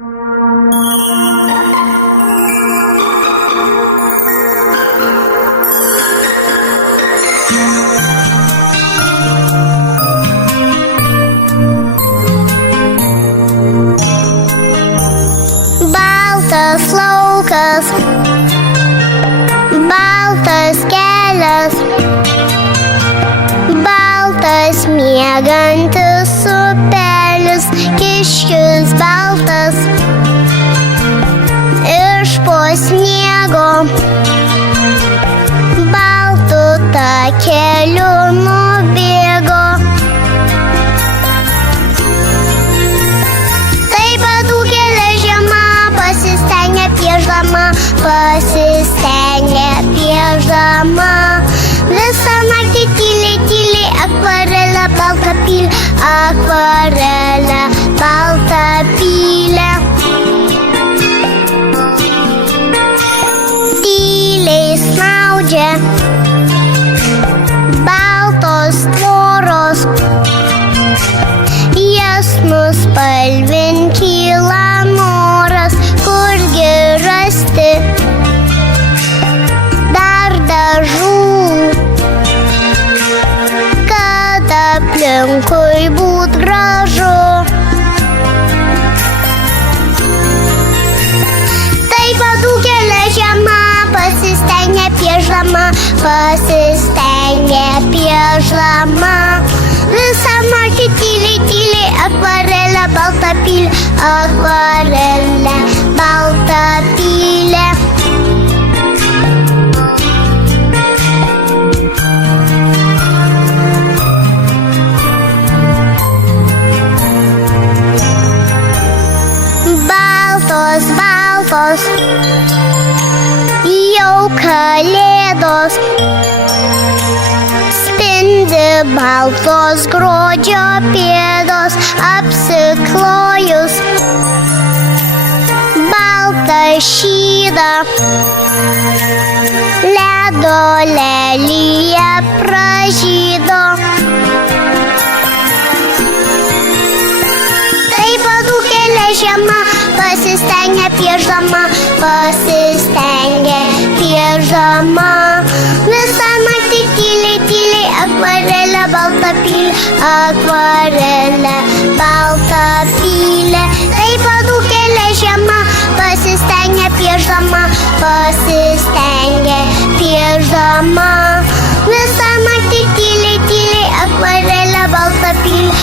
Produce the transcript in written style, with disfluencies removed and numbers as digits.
Baltas laukas, baltas kelias, baltas miegantis upelis, kiškis baltas iš po sniego, baltu takeliu nubėgo. Taip padūkėlė žiema pasistengė piešdama, visą naktį tyliai akvarelę baltą pylė. Tyliai snaudžia baltos tvoros, jas nuspalvint kyla noras, kurgi rasti dar dažų, kad aplinkui būt gražu. Taip padūkėlė žiema pasistengė piešdama, visą naktį tyliai akvarelę baltą pylė. Baltos, jau kalėdos, spindi baltos gruodžio pėdos, apsiklojus baltą šydą, ledo lelija pražydo. Taip padūkėlė žiema pasistengė piešdama, visą naktį tyliai akvarelę baltą pylė. Taip padūkėlė žiema pasistengė piešdama, visą naktį tyliai akvarelę baltą pylė.